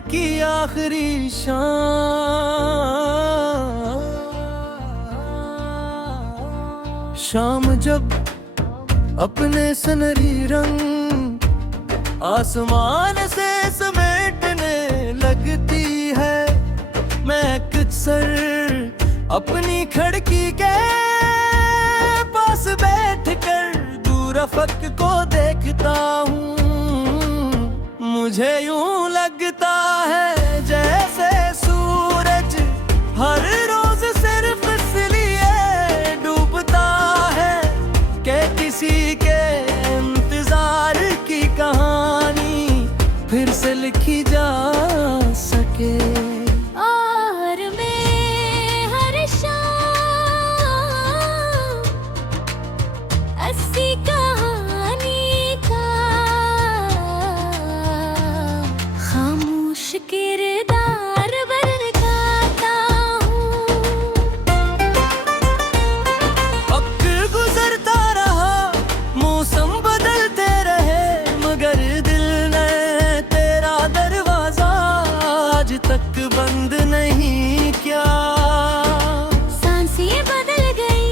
की आखिरी शाम जब अपने सनरी रंग आसमान से समेटने लगती है, मैं अक्सर अपनी खिड़की के पास बैठकर दूर अफक को देखता हूँ। मुझे यूं लगता है जैसे सूरज हर रोज सिर्फ इसलिए डूबता है कि किसी के इंतजार की कहानी फिर से लिखी जा सके। और मैं हर शाम अस्सी कहानी का खामोश किरदार बनाता हूँ। वक्त गुजरता रहा, मौसम बदलते रहे, मगर दिल ने तेरा दरवाजा आज तक बंद नहीं क्या। सांसें बदल गई,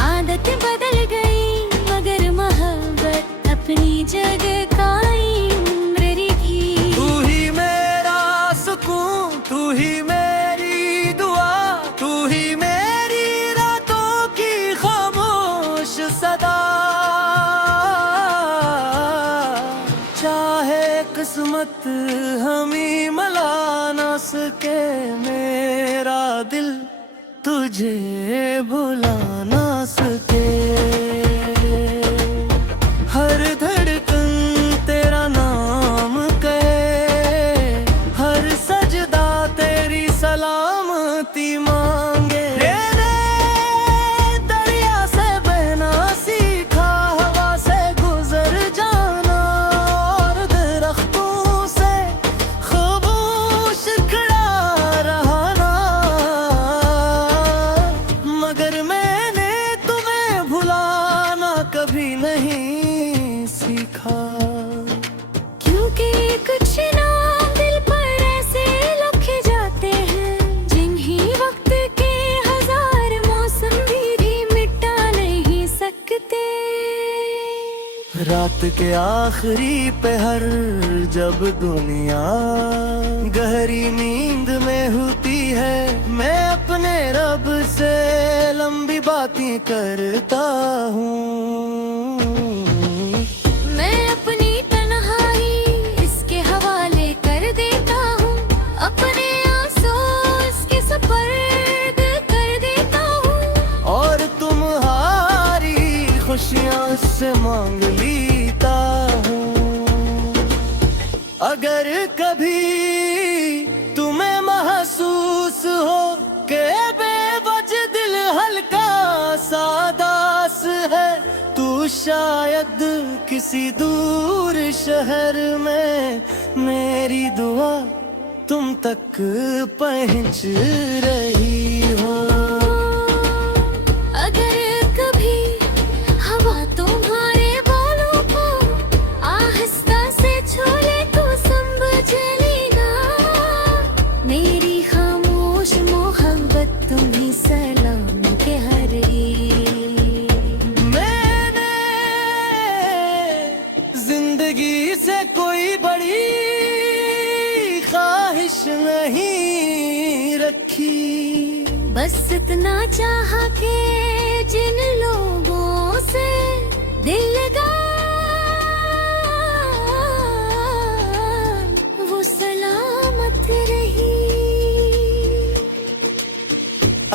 आदत बदल गई, मगर मोहब्बत अपनी जगह कायम रही। तू ही मेरा सुकून, तू ही मेरी दुआ, तू ही मेरी रातों की खामोश सदा। चाहे किस्मत हमें मिला ना सके, मेरा दिल तुझे भुला ना सके। हर धड़कन तेरा नाम कहे, हर सजदा तेरी सलामती मांगे। मैंने दरिया से बहना सीखा, हवा से गुजर जाना, और दरख्तों से खामोश खड़ा रहना, मगर मैंने तुम्हें भुलाना कभी नहीं सीखा। क्योंकि कुछ नाम दिल पर ऐसे लिखे जाते हैं, जिन्हें वक्त के हजार मौसम भी मिटा नहीं सकते। रात के आखिरी पहर जब दुनिया गहरी नींद में होती है, मैं अपने रब से लंबी बातें करता हूँ। मैं अपनी तन्हाई इसके हवाले कर देता हूँ, अपने आंसू इसके सुपर्द कर देता हूँ, और तुम्हारी खुशियाँ से मांग लेता हूँ। अगर कभी तुम्हें महसूस हो कि बेवजह दिल हल्का सादास है, तू शायद किसी दूर शहर में मेरी दुआ तुम तक पहुंच रही हो। अगर कभी हवा तुम्हारे बालों को आहिस्ता से छोले तो समझ लेना, मेरी खामोश मोहब्बत तुम्हें सलाम कह रही। मैंने जिंदगी से कोई बड़ी ख्वाहिश नहीं रखी, बस इतना चाहा के जिन लोगों से दिल लगा वो सलामत रही।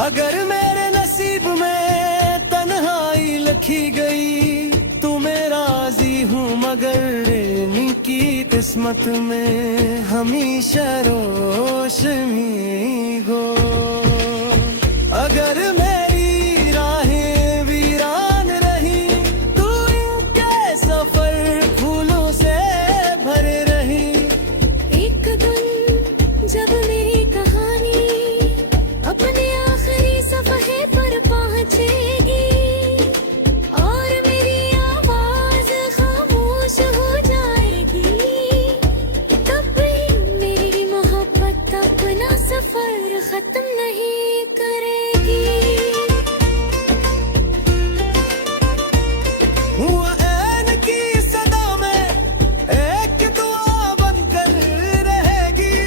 अगर मेरे नसीब में तन्हाई लिखी गई, तो मैं राजी हूँ, मगर इनकी किस्मत में हमेशा रोशनी हो। अगर मेरी राहें वीरान रही, तू इनके सफर फूलों से भरे रही। एक दिन जब मेरी कहानी अपने आखिरी सफ़हे पर पहुंचेगी, और मेरी आवाज खामोश हो जाएगी, तब भी मेरी खत्म नहीं करेगी। हुआ ऐन की सदा में एक दुआ बनकर रहेगी,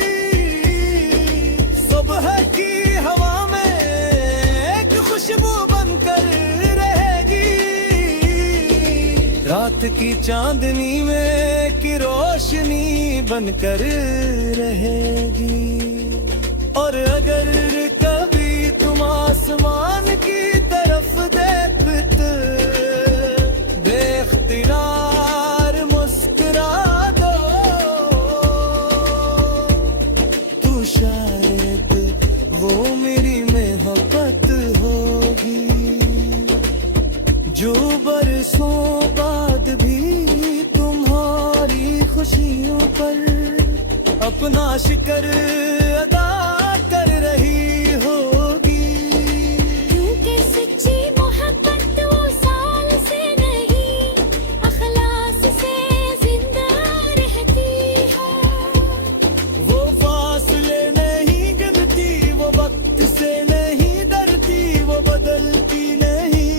सुबह की हवा में एक खुशबू बनकर रहेगी, रात की चांदनी में की रोशनी बनकर रहेगी। और अगर कभी तुम आसमान की तरफ देखते बेख्तियार मुस्कुरा दो, तो शायद वो मेरी मोहब्बत होगी, जो बरसों बाद भी तुम्हारी खुशियों पर अपना शिकर अदा कर रही होगी। क्योंकि सच्ची मोहब्बत वो साल से नहीं, अखलास से जिंदा रहती है। वो फासले नहीं गिनती, वो वक्त से नहीं डरती, वो बदलती नहीं,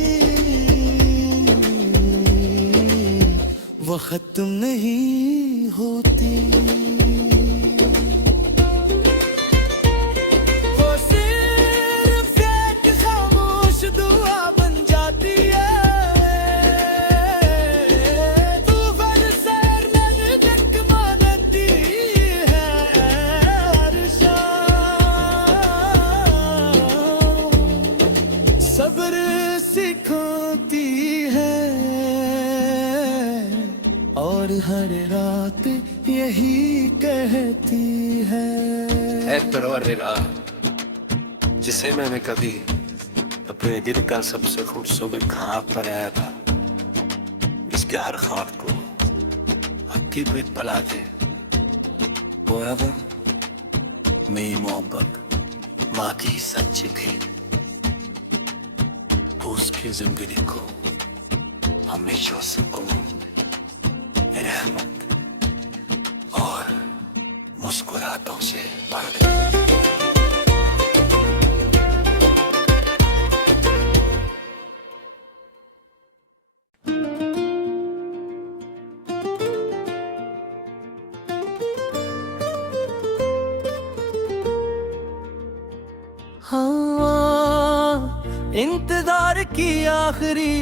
वो खत्म नहीं होती। वो सिर्फ एक खामोश दुआ बन जाती है, तूफान सर नजक मानती है हर शाम, सब्र सिखाती है और हर रात यही कहती है। ऐ परवरदिगार, जिसे मैंने कभी अपने दिल का सबसे खूबसूरत ख्वाब बनाया था, इसके हर ख्वाब को हकीकत में बना दे। वो अब मेरी मोहब्बत माँ की सच्ची थी, उसकी जिंदगी को हमेशा सुकून, रहमत और मुस्कुराहटों से भर दे। हाँ, इंतजार की आखिरी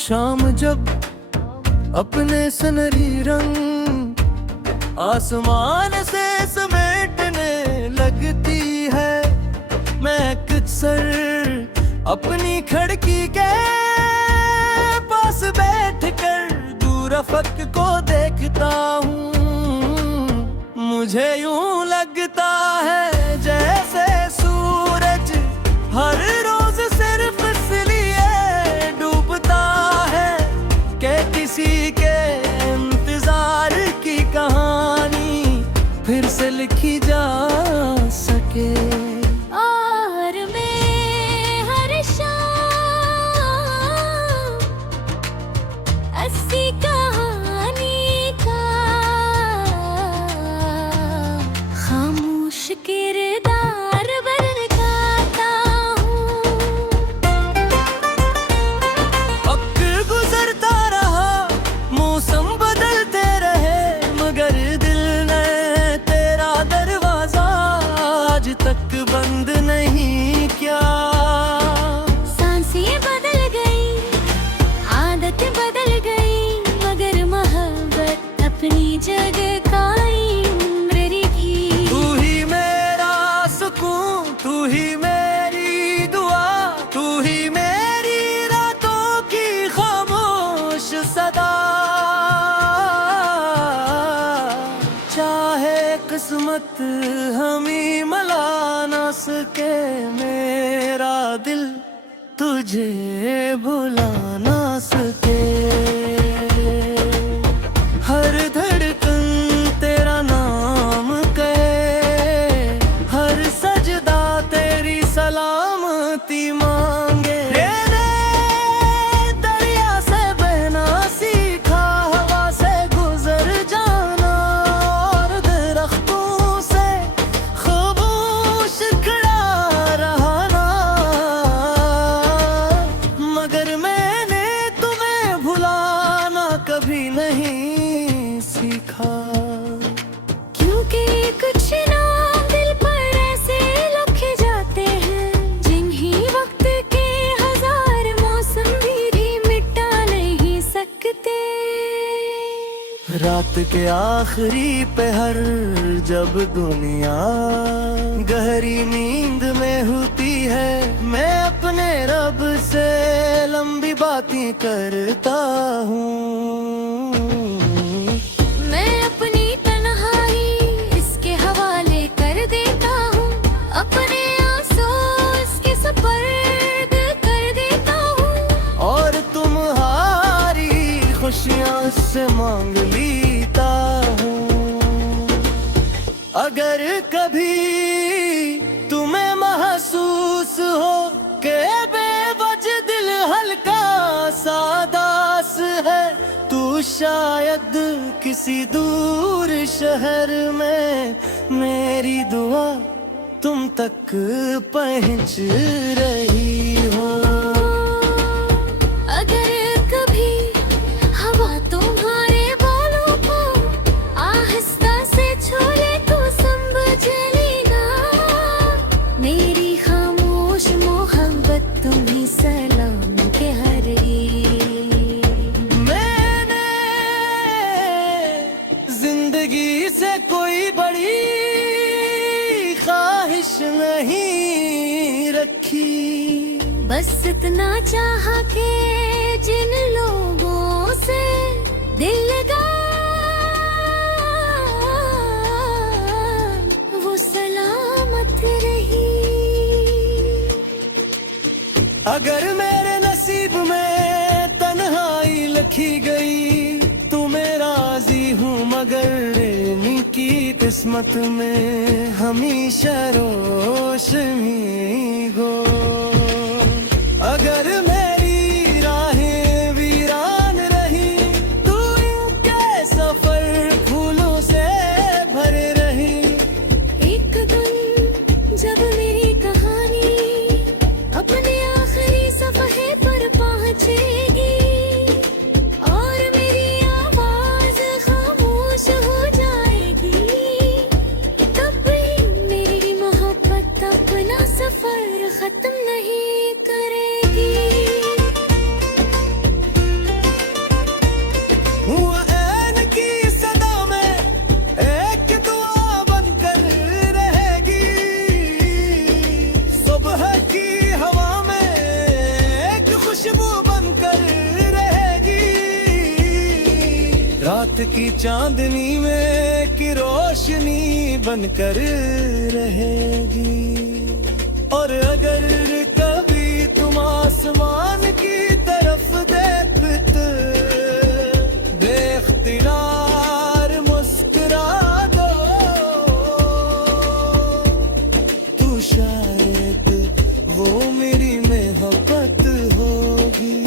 शाम जब अपने सनरी रंग आसमान से समेटने लगती है, मैं अक्सर अपनी खिड़की के पास बैठकर दूर अफक को देखता हूँ। मुझे यूं लगता है जैसे सूरज हर रोज सिर्फ इसलिए डूबता है कि किसी के इंतजार की कहानी फिर से लिखी जा सके। और मैं हर शाम अस्सी कहानी का खामोश किरदार बनता हूँ। वक्त गुजरता रहा, मौसम बदलते रहे, मगर दिल ने तेरा दरवाजा आज तक बंद नहीं किया। सांसें बदल गई, आदत बदल गई, मगर मोहब्बत अपनी जगह कायम रही। तू ही मेरा सुकून, तू ही मेरी दुआ, तू ही मेरी रातों की खामोश सदा। चाहे किस्मत हमें मिला ना सके, मेरा दिल तुझे भुला ना सके। हर धड़कन तेरा नाम कहे, हर सजदा तेरी सलामती मांगे। मैंने दरिया से बहना सीखा, हवा से गुजर जाना के आखिरी पहर जब दुनिया गहरी नींद में होती है, मैं अपने रब से लंबी बातें करता हूँ। मैं अपनी तन्हाई इसके हवाले कर देता हूँ, अपने आंसू इसके सुपर्द कर देता हूँ। और तुम्हारी खुशियाँ से मांग लेता हूँ। अगर कभी तुम्हें महसूस हो कि बेवजह दिल हल्का सादास है, तू शायद किसी दूर शहर में मेरी दुआ तुम तक पहुंच रही हो। अगर कभी हवा तुम्हारे बालों को आहिस्ता से छोड़े तो समझ लेना, मेरी खामोश मोहब्बत तुम्हें सलाम कह रही। मैंने जिंदगी से कोई बड़ी ख्वाहिश नहीं रखी, बस इतना चाहा कि जिन लोगों से दिल लगा वो सलामत रही। अगर मेरे नसीब में तन्हाई लिखी गई तो मैं राजी हूँ, मगर इनकी किस्मत में हमेशा रोशनी हो। अगर मेरी राहें वीरान रही तो इनके सफर फूलों से भरे रही। एक दिन जब मेरी कहानी अपने आखिरी सफ़हे पर पहुंचेगी और मेरी आवाज खामोश हो जाएगी, तब भी मेरी मोहब्बत अपना सफर खत्म नहीं करेगी। हुआ ऐन की सदा में एक दुआ बनकर रहेगी, सुबह की हवा में एक खुशबू बनकर रहेगी, रात की चांदनी में एक रोशनी बनकर रहेगी। और अगर कभी तुम आसमान की तरफ देखते बेख्तियार मुस्कुरा दो तो शायद वो मेरी मोहब्बत होगी,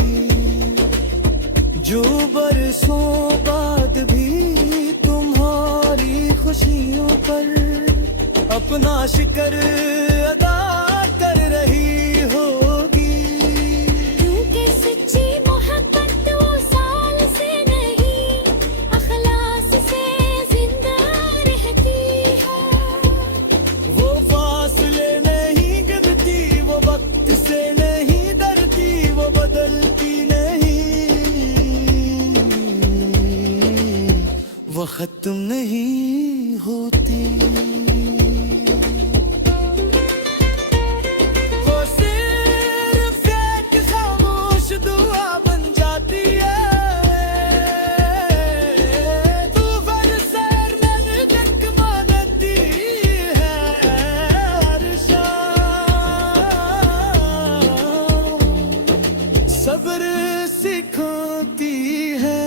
जो बरसों बाद भी तुम्हारी खुशियों पर अपना शिकर अदा कर रही होगी। क्योंकि सच्ची मोहब्बत वो साल से नहीं अखलास से जिंदा रहती है। वो फासले नहीं गिनती, वो वक्त से नहीं डरती, वो बदलती नहीं, वो खत्म नहीं होती। वो सिर्फ एक खामोश दुआ बन जाती है, तूफान सर में जख्म देती है हर शाम, सब्र सिखाती है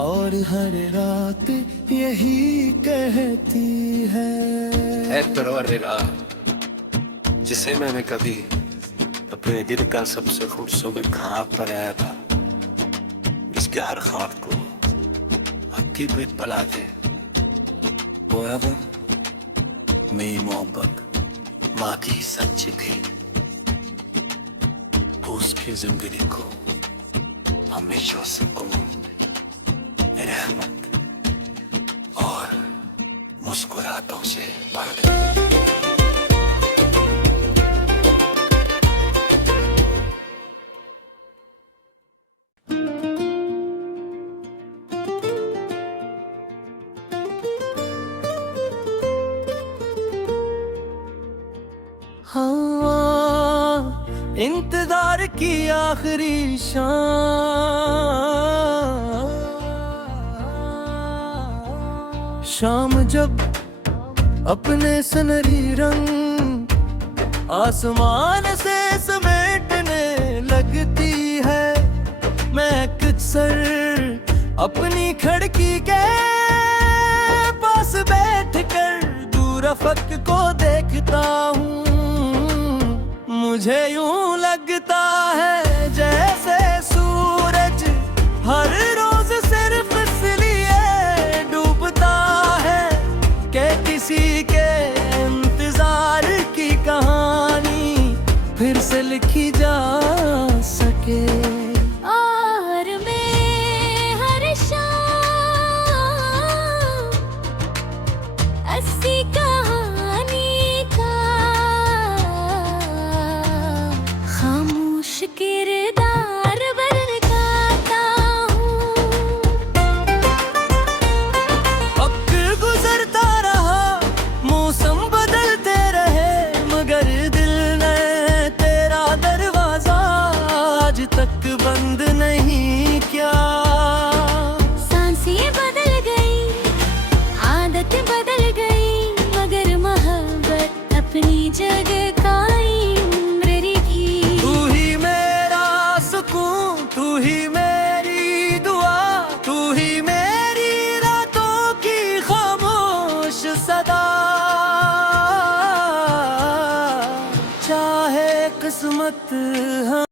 और हर रात यही कहती है। ऐ परवरदिगा, जिसे मैंने कभी अपने दिल का सबसे खूबसूरत ख्वाब बनाया था, जिसके हर ख्वाब को हकीकत बना दे, वो है वो मेरी मोहब्बत माँ की सच्ची थी। उसकी जिंदगी को हमेशा सुकून, रहमत और मुस्कुराहटों से भर दे। हाँ, इंतजार की आखिरी शाम जब अपने सनरी रंग आसमान से समेटने लगती है, मैं अक्सर अपनी खिड़की के पास बैठकर दूर अफक को देखता हूँ। मुझे यूं लगता है जैसे सूरज हर रोज सिर्फ इसलिए डूबता है कि किसी के इंतजार की कहानी फिर से लिखी जा सके। और मैं हर शाम अस्सी कहानी का खामोश किरदार बनाता हूँ। वक्त गुजरता रहा, मौसम बदलते रहे, मगर दिल ने तेरा दरवाजा आज तक बंद नहीं क्या। सांसें बदल गई, आदत बदल गई, मगर मोहब्बत अपनी जगह कायम रही। तू ही मेरा सुकून, तू ही मेरी दुआ, तू ही मेरी रातों की खामोश सदा। चाहे किस्मत